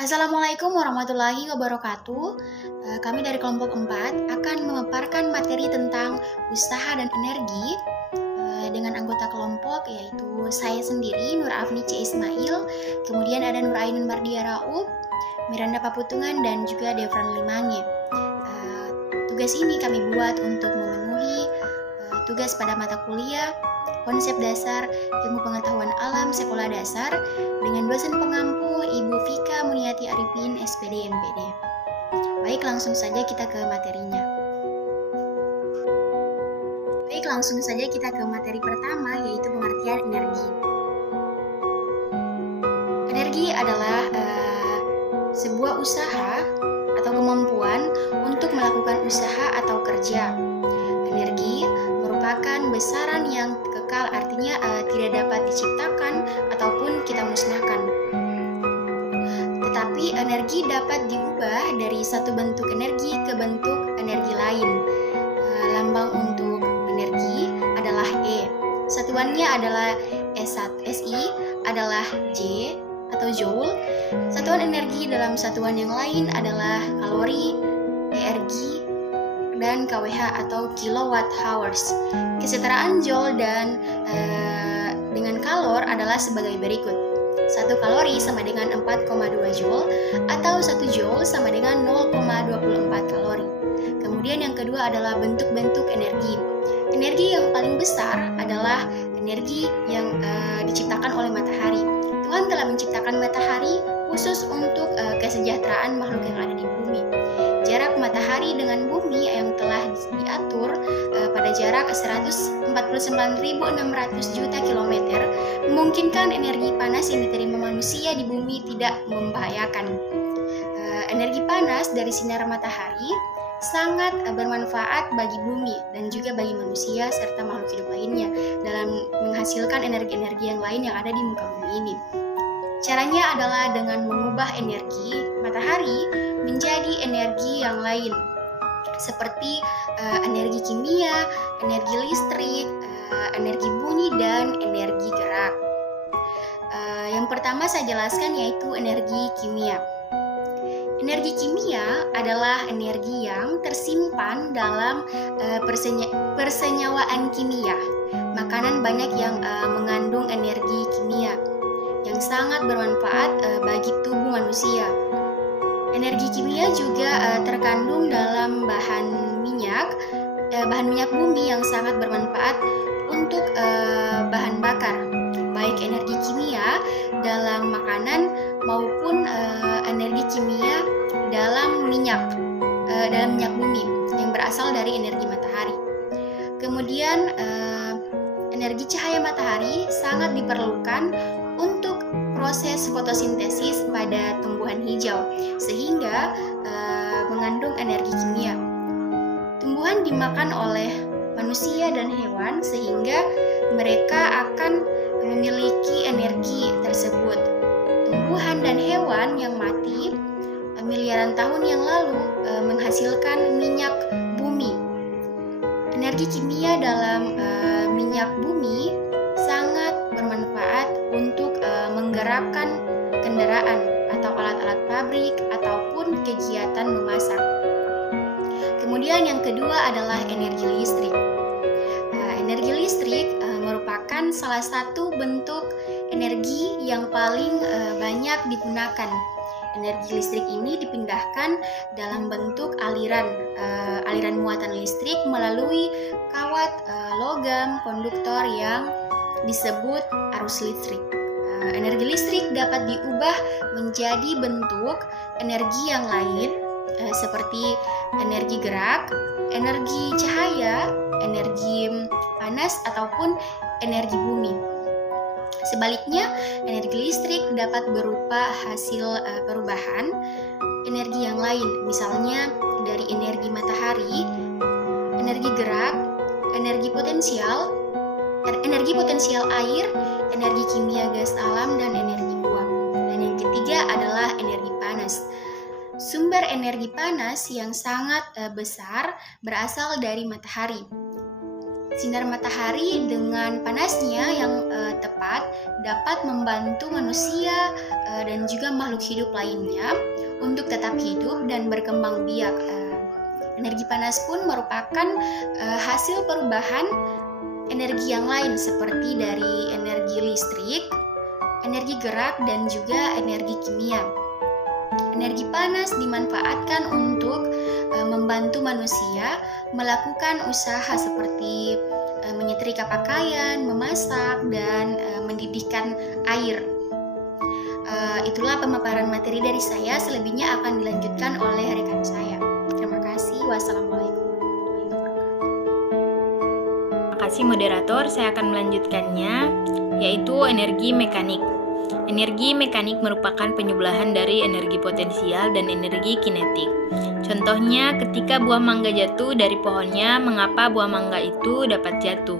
Assalamualaikum warahmatullahi wabarakatuh. Kami dari kelompok 4 akan memaparkan materi tentang usaha dan energi dengan anggota kelompok yaitu saya sendiri Nur Afni C. Ismail, kemudian ada Nur Ainun Mardia Raub, Miranda Paputungan, dan juga Devran Limange. Tugas ini kami buat untuk memenuhi tugas pada mata kuliah Konsep Dasar Ilmu Pengetahuan Alam Sekolah Dasar dengan dosen pengampu Ibu Vika Muniati Arifin, SPD MPD. Baik, langsung saja kita ke materinya. Langsung saja kita ke materi pertama, yaitu pengertian energi. Energi adalah sebuah usaha atau kemampuan untuk melakukan usaha atau kerja. Energi merupakan besaran yang kekal, artinya tidak dapat diciptakan ataupun kita musnahkan. Tetapi energi dapat diubah dari satu bentuk energi ke bentuk energi lain. Lambang untuk energi adalah E. Satuannya adalah SI adalah J atau Joule. Satuan energi dalam satuan yang lain adalah kalori, ERG, dan kWh atau kilowatt hours. Kesetaraan Joule dan dengan kalor adalah sebagai berikut. 1 kalori sama dengan 4,2 Joule atau 1 Joule sama dengan 0,24 kalori. Kemudian yang kedua adalah bentuk-bentuk energi. Energi yang paling besar adalah energi yang diciptakan oleh matahari. Tuhan telah menciptakan matahari khusus untuk kesejahteraan makhluk yang ada di bumi. Jarak matahari dengan bumi yang telah diatur pada jarak 149.600 juta kilometer memungkinkan energi panas yang diterima manusia di bumi tidak membahayakan. Energi panas dari sinar matahari sangat bermanfaat bagi bumi dan juga bagi manusia serta makhluk hidup lainnya dalam menghasilkan energi-energi yang lain yang ada di muka bumi ini. Caranya adalah dengan mengubah energi matahari menjadi energi yang lain, seperti energi kimia, energi listrik, energi bunyi, dan energi gerak. Yang pertama saya jelaskan yaitu energi kimia. Energi kimia adalah energi yang tersimpan dalam persenyawaan kimia. Makanan banyak yang mengandung energi kimia yang sangat bermanfaat bagi tubuh manusia. Energi kimia juga terkandung dalam bahan minyak bumi yang sangat bermanfaat untuk bahan bakar, baik energi kimia dalam makanan maupun energi kimia dalam minyak bumi yang berasal dari energi matahari. Kemudian energi cahaya matahari sangat diperlukan untuk proses fotosintesis pada tumbuhan hijau sehingga mengandung energi kimia. Tumbuhan dimakan oleh manusia dan hewan sehingga mereka akan memiliki energi tersebut. Tumbuhan dan hewan yang mati miliaran tahun yang lalu menghasilkan minyak bumi. Energi kimia dalam minyak bumi sangat bermanfaat untuk menggerakkan kendaraan atau alat-alat pabrik ataupun kegiatan memasak. Kemudian yang kedua adalah energi listrik. Energi listrik merupakan salah satu bentuk energi yang paling banyak digunakan. Energi listrik ini dipindahkan dalam bentuk aliran muatan listrik melalui kawat logam konduktor yang disebut arus listrik. Energi listrik dapat diubah menjadi bentuk energi yang lain seperti energi gerak, energi cahaya, energi panas, ataupun energi bumi. Sebaliknya, energi listrik dapat berupa hasil perubahan energi yang lain, misalnya dari energi matahari, energi gerak, energi potensial air, energi kimia gas alam, dan energi uap. Dan yang ketiga adalah energi panas. Sumber energi panas yang sangat besar berasal dari matahari. Sinar matahari dengan panasnya yang tepat dapat membantu manusia dan juga makhluk hidup lainnya untuk tetap hidup dan berkembang biak. Energi panas pun merupakan hasil perubahan energi yang lain seperti dari energi listrik, energi gerak, dan juga energi kimia. Energi panas dimanfaatkan untuk membantu manusia melakukan usaha seperti menyetrika pakaian, memasak, dan mendidihkan air. Itulah pemaparan materi dari saya, selebihnya akan dilanjutkan oleh rekan saya. Terima kasih. Wassalamualaikum warahmatullahi wabarakatuh. Terima kasih moderator, saya akan melanjutkannya, yaitu energi mekanik. Energi mekanik merupakan penyebelahan dari energi potensial dan energi kinetik. Contohnya, ketika buah mangga jatuh dari pohonnya, mengapa buah mangga itu dapat jatuh?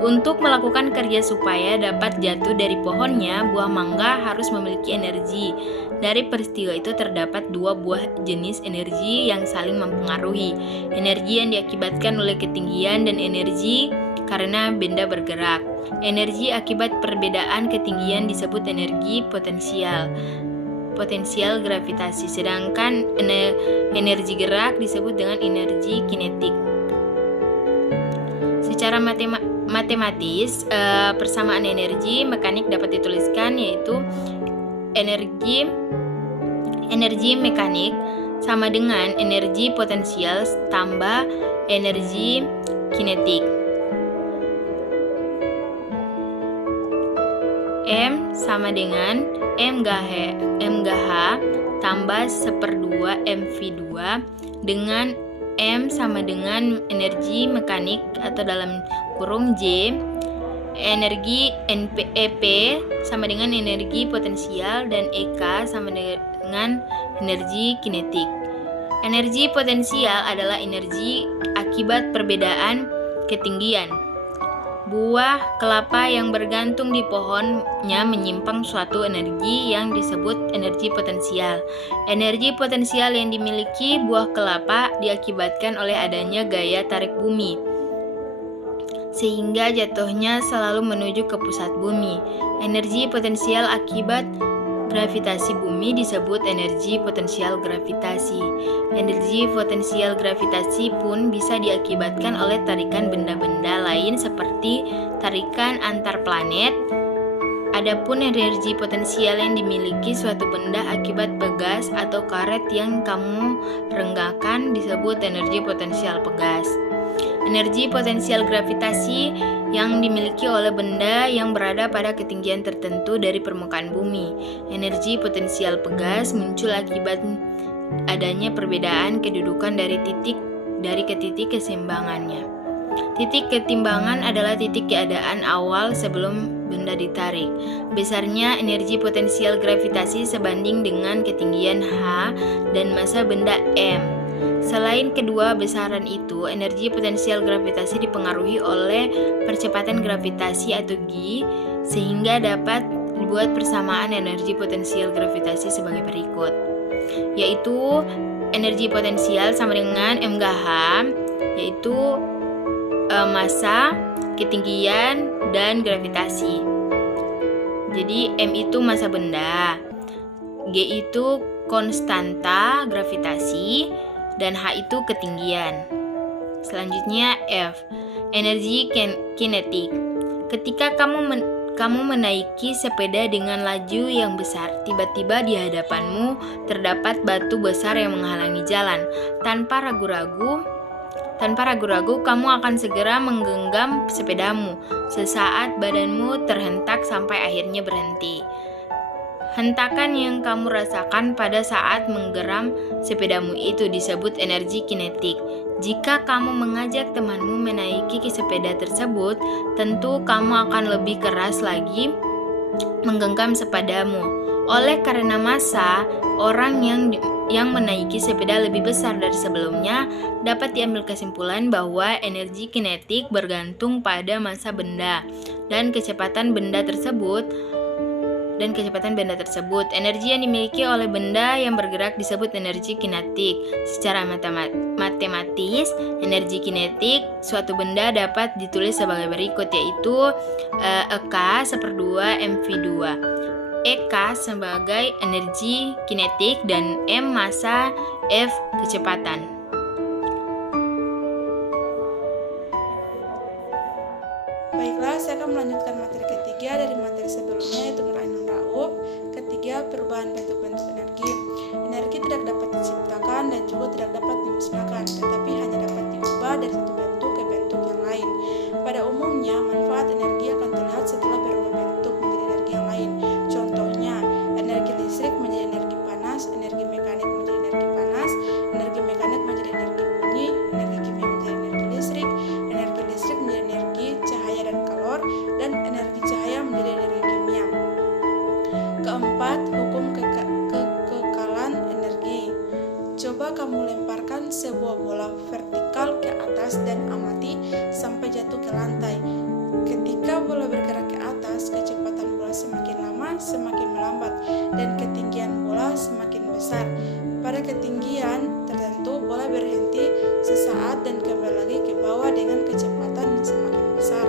Untuk melakukan kerja supaya dapat jatuh dari pohonnya, buah mangga harus memiliki energi. Dari peristiwa itu terdapat dua buah jenis energi yang saling mempengaruhi. Energi yang diakibatkan oleh ketinggian dan energi karena benda bergerak. Energi akibat perbedaan ketinggian disebut energi potensial gravitasi, sedangkan energi gerak disebut dengan energi kinetik. Secara matematis, persamaan energi mekanik dapat dituliskan, yaitu energi mekanik sama dengan energi potensial tambah energi kinetik. M sama dengan mGh tambah 1/2 mv2 dengan M sama dengan energi mekanik atau dalam kurung J, energi EP sama dengan energi potensial, dan EK sama dengan energi kinetik. Energi potensial adalah energi akibat perbedaan ketinggian. Buah kelapa yang bergantung di pohonnya menyimpan suatu energi yang disebut energi potensial. Energi potensial yang dimiliki buah kelapa diakibatkan oleh adanya gaya tarik bumi, sehingga jatuhnya selalu menuju ke pusat bumi. Energi potensial akibat gravitasi bumi disebut energi potensial gravitasi. Energi potensial gravitasi pun bisa diakibatkan oleh tarikan benda-benda lain seperti tarikan antar planet. Adapun energi potensial yang dimiliki suatu benda akibat pegas atau karet yang kamu renggakan disebut energi potensial pegas. Energi potensial gravitasi yang dimiliki oleh benda yang berada pada ketinggian tertentu dari permukaan bumi. Energi potensial pegas muncul akibat adanya perbedaan kedudukan dari ke titik keseimbangannya. Titik ketimbangan adalah titik keadaan awal sebelum benda ditarik. Besarnya energi potensial gravitasi sebanding dengan ketinggian H dan massa benda M. Selain kedua besaran itu, energi potensial gravitasi dipengaruhi oleh percepatan gravitasi atau G, sehingga dapat dibuat persamaan energi potensial gravitasi sebagai berikut, yaitu energi potensial sama dengan mGh, yaitu massa, ketinggian, dan gravitasi. Jadi M itu massa benda, G itu konstanta gravitasi, dan H itu ketinggian. Selanjutnya F, energi kinetik. Ketika kamu menaiki sepeda dengan laju yang besar, tiba-tiba di hadapanmu terdapat batu besar yang menghalangi jalan. Tanpa ragu-ragu, kamu akan segera menggenggam sepedamu. Sesaat badanmu terhentak sampai akhirnya berhenti. Hentakan yang kamu rasakan pada saat menggeram sepedamu itu disebut energi kinetik. Jika kamu mengajak temanmu menaiki sepeda tersebut, tentu kamu akan lebih keras lagi menggenggam sepedamu. Oleh karena massa orang yang menaiki sepeda lebih besar dari sebelumnya, dapat diambil kesimpulan bahwa energi kinetik bergantung pada massa benda dan kecepatan benda tersebut dan kecepatan benda tersebut. Energi yang dimiliki oleh benda yang bergerak disebut energi kinetik. Secara matematis, energi kinetik suatu benda dapat ditulis sebagai berikut, yaitu EK 1/2 mv2. EK sebagai energi kinetik dan M massa, F kecepatan. Baiklah, saya akan melanjutkan materi ketiga dari materi sebelumnya, yaitu Nur Rauf. Ketiga, perubahan bentuk-bentuk energi. Energi tidak dapat diciptakan dan juga tidak dapat dimusnahkan, tetapi hanya dapat diubah dari satu bentuk ke bentuk yang lain. Pada umumnya, manfaat energi akan terlihat setelah berubah bentuk menjadi energi yang lain. Contohnya, energi listrik menjadi energi panas, energi mekanik menjadi energi panas, energi mekanik menjadi energi bunyi, energi kimia menjadi energi listrik menjadi energi cahaya dan kalor, dan energi cahaya menjadi energi kimia. Keempat, hukum kekekalan energi. Coba kamu lemparkan sebuah bola vertikal ke atas dan amati sampai jatuh ke lantai. Ketika bola bergerak ke atas, kecepatan bola semakin lama semakin melambat dan ketinggian bola semakin besar. Pada ketinggian tertentu, bola berhenti sesaat dan kembali lagi ke bawah dengan kecepatan yang semakin besar.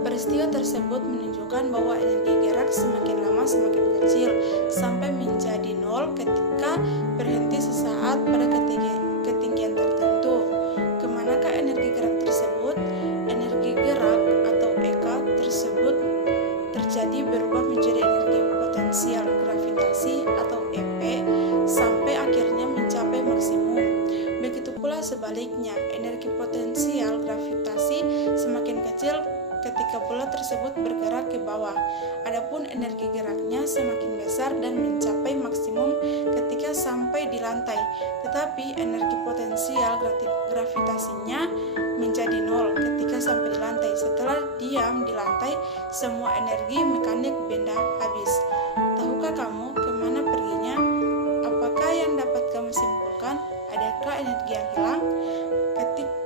Peristiwa tersebut menunjukkan bahwa energi gerak semakin lama semakin kecil sampai menjadi nol ketika berhenti sesaat pada ketinggian tertentu. Kemanakah energi gerak tersebut? Energi gerak atau EK tersebut terjadi berubah menjadi energi potensial gravitasi atau EP sampai akhirnya mencapai maksimum. Begitu pula sebaliknya, energi potensial gravitasi semakin kecil ketika bola tersebut bergerak ke bawah. Adapun energi geraknya semakin besar dan mencapai maksimum ketika sampai di lantai. Tetapi energi potensial gravitasinya menjadi nol ketika sampai di lantai. Setelah diam di lantai, semua energi mekanik benda habis. Tahukah kamu kemana perginya? Apakah yang dapat kamu simpulkan? Adakah energi yang hilang?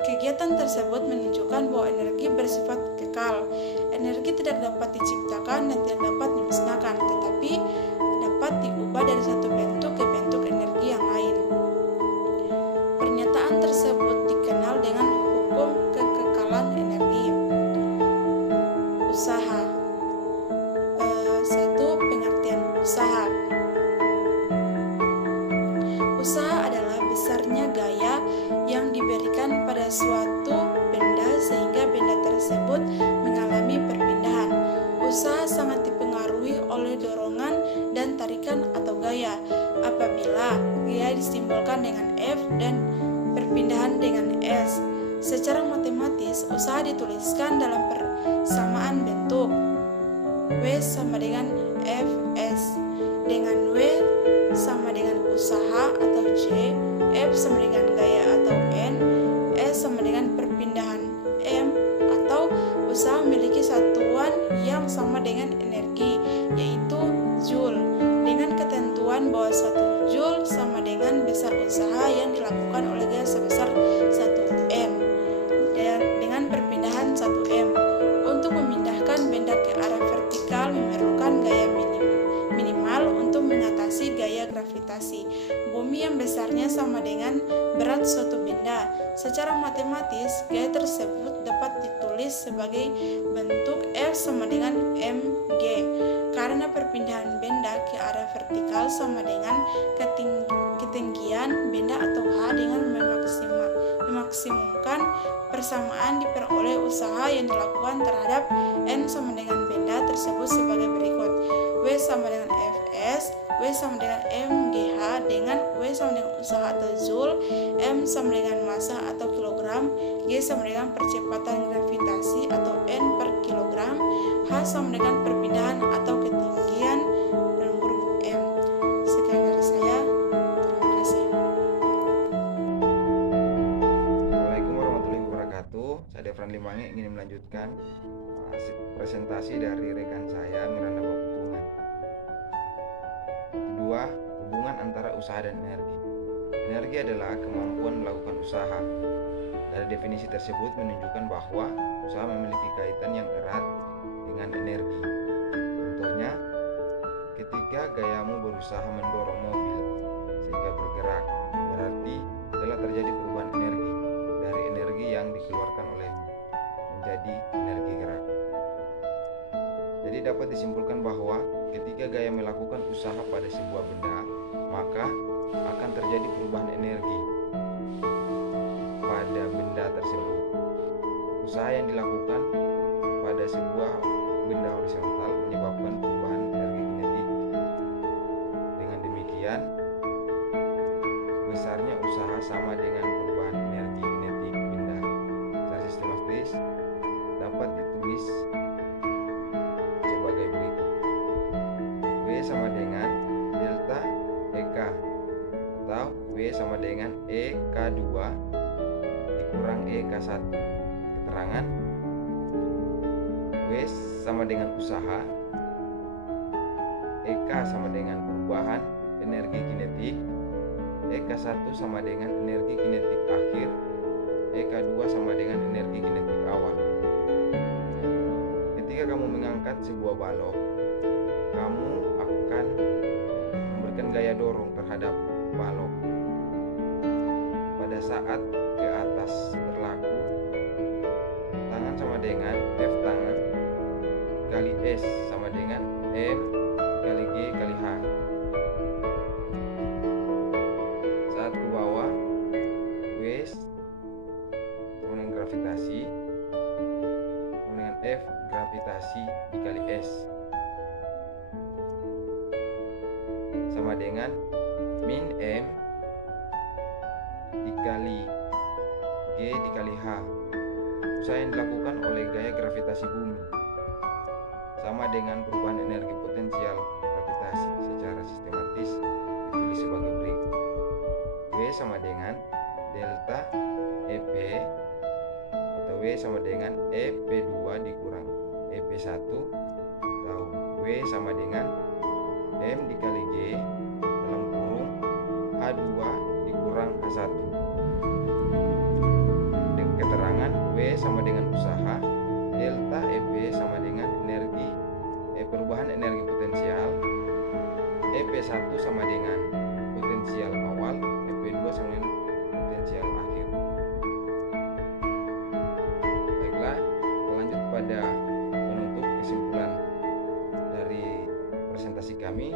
Kegiatan tersebut menunjukkan bahwa energi bersifat kekal. Energi tidak dapat diciptakan dan tidak dapat dimusnahkan, tetapi dapat diubah dari satu bentuk ke bentuk energi yang lain. Pernyataan tersebut dikenal dengan hukum kekekalan energi. Usaha. 1. Pengertian usaha. Usaha adalah besarnya gaya yang diberikan pada suatu benda sehingga benda tersebut mengalami perpindahan. Usaha sangat dipengaruhi oleh dorongan dan tarikan atau gaya. Apabila gaya disimbolkan dengan F dan perpindahan dengan S, secara matematis usaha dituliskan dalam persamaan bentuk W sama dengan Fs, dengan W sama dengan usaha atau J, F sama dengan gaya atau N, S sama dengan perpindahan M, atau usaha memiliki satuan yang sama dengan energi, yaitu Joule, dengan ketentuan bahwa 1 Joule sama dengan besar usaha yang dilakukan oleh gaya sebesar 1 M dan dengan perpindahan 1 M. Untuk memindahkan benda ke arah vertikal memerlukan gaya minimal untuk mengatasi gaya gravitasi bumi yang besarnya sama dengan berat suatu benda. Secara matematis, gaya tersebut dapat ditulis sebagai bentuk F sama dengan mg, karena perpindahan benda ke arah vertikal sama dengan ketinggian benda atau H dengan memaksimumkan persamaan diperoleh usaha yang dilakukan terhadap N sama dengan benda tersebut sebagai berikut. W sama dengan Fs, W sama dengan mgh, dengan W sama dengan usaha atau Joule, M sama dengan massa atau kilogram, G sama dengan percepatan gravitasi atau N per kilogram, H sama dengan perpindahan atau ketinggian dalam huruf M. Sekian dari saya. Terima kasih. Assalamualaikum warahmatullahi wabarakatuh. Saya Devran Limange ingin melanjutkan presentasi dari rekan saya Miranda Baputungan. Kedua, hubungan antara usaha dan energi. Energi adalah kemampuan melakukan usaha. Dari definisi tersebut menunjukkan bahwa usaha memiliki kaitan yang erat dengan energi. Contohnya, ketika gayamu berusaha mendorong mobil sehingga bergerak, berarti telah terjadi perubahan energi dari energi yang dikeluarkan olehmu menjadi energi gerak. Jadi dapat disimpulkan bahwa ketika gaya melakukan usaha pada sebuah benda, maka akan terjadi perubahan energi pada benda tersebut. Usaha yang dilakukan pada sebuah benda horizontal menyebabkan perubahan energi kinetik. Dengan demikian, besarnya usaha sama dengan perubahan energi kinetik benda. Secara sistematis dapat ditulis sebagai berikut. W sama dengan delta EK atau W sama dengan EK2 dikurang EK1. Keterangan W sama dengan usaha, EK sama dengan perubahan energi kinetik, EK1 sama dengan energi kinetik akhir, EK2 sama dengan energi kinetik awal. Ketika kamu mengangkat sebuah balok, kamu akan memberikan gaya dorong terhadap balok. Pada saat ke atas berlaku, tangan sama dengan F tangan kali S sama dengan M kali G kali H. Saat ke bawah, W sama dengan gravitasi sama dengan F gravitasi dikali S sama dengan min M dikali G dikali H. Usaha yang dilakukan oleh gaya gravitasi bumi sama dengan perubahan energi potensial gravitasi. Secara sistematis ditulis sebagai berikut. W sama dengan delta EP atau W sama dengan EP2 dikurang EP1 atau W sama dengan M dikali G dalam kurung H2 dikurang H1. Dengan keterangan W sama dengan usaha, delta EP sama dengan energi perubahan energi potensial, EP1 sama dengan potensial awal, EP2 sama dengan potensial akhir. Baiklah, lanjut pada penutup kesimpulan dari presentasi kami,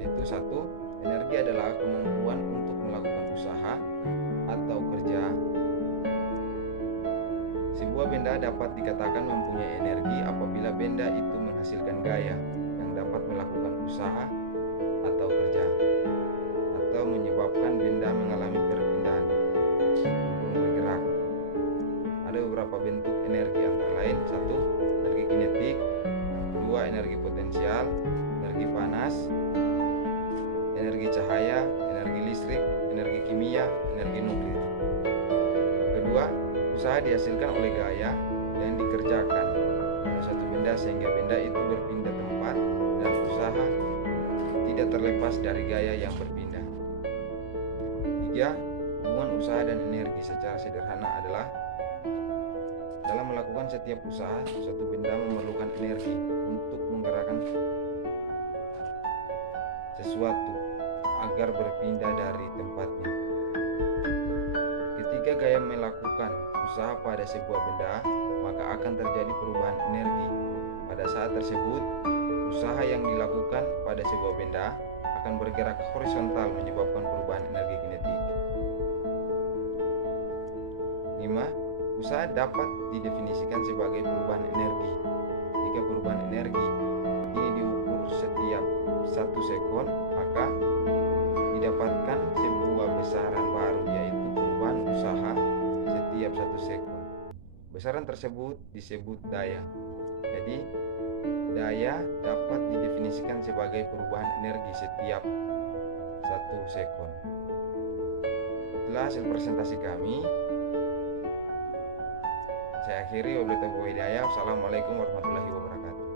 yaitu 1. Energi adalah kemampuan untuk melakukan usaha atau kerja. Sebuah benda dapat dikatakan mempunyai energi apabila benda itu menghasilkan gaya yang dapat melakukan usaha atau kerja, atau menyebabkan benda mengalami perpindahan sebelum bergerak. Ada beberapa bentuk energi antara lain: 1. Energi kinetik, 2. Energi potensial, energi panas, energi cahaya, energi listrik, energi kimia, energi nuklir. Kedua, usaha dihasilkan oleh gaya yang dikerjakan pada suatu benda sehingga benda itu berpindah tempat, dan usaha tidak terlepas dari gaya yang berpindah. 3. Hubungan usaha dan energi secara sederhana adalah dalam melakukan setiap usaha, suatu benda memerlukan energi untuk menggerakkan sesuatu agar berpindah dari tempatnya. Ketika gaya melakukan usaha pada sebuah benda, maka akan terjadi perubahan energi. Pada saat tersebut, usaha yang dilakukan pada sebuah benda akan bergerak horizontal menyebabkan perubahan energi kinetik. 5. Usaha dapat didefinisikan sebagai perubahan energi. Jika perubahan energi ini diukur setiap 1 sekon, maka didapatkan sebuah besaran baru, yaitu perubahan usaha setiap 1 sekon. Besaran tersebut disebut daya. Jadi, daya dapat didefinisikan sebagai perubahan energi setiap 1 sekon. Itulah hasil presentasi kami. Saya akhiri, wabillahi taufiq wal hidayah. Wassalamualaikum warahmatullahi wabarakatuh.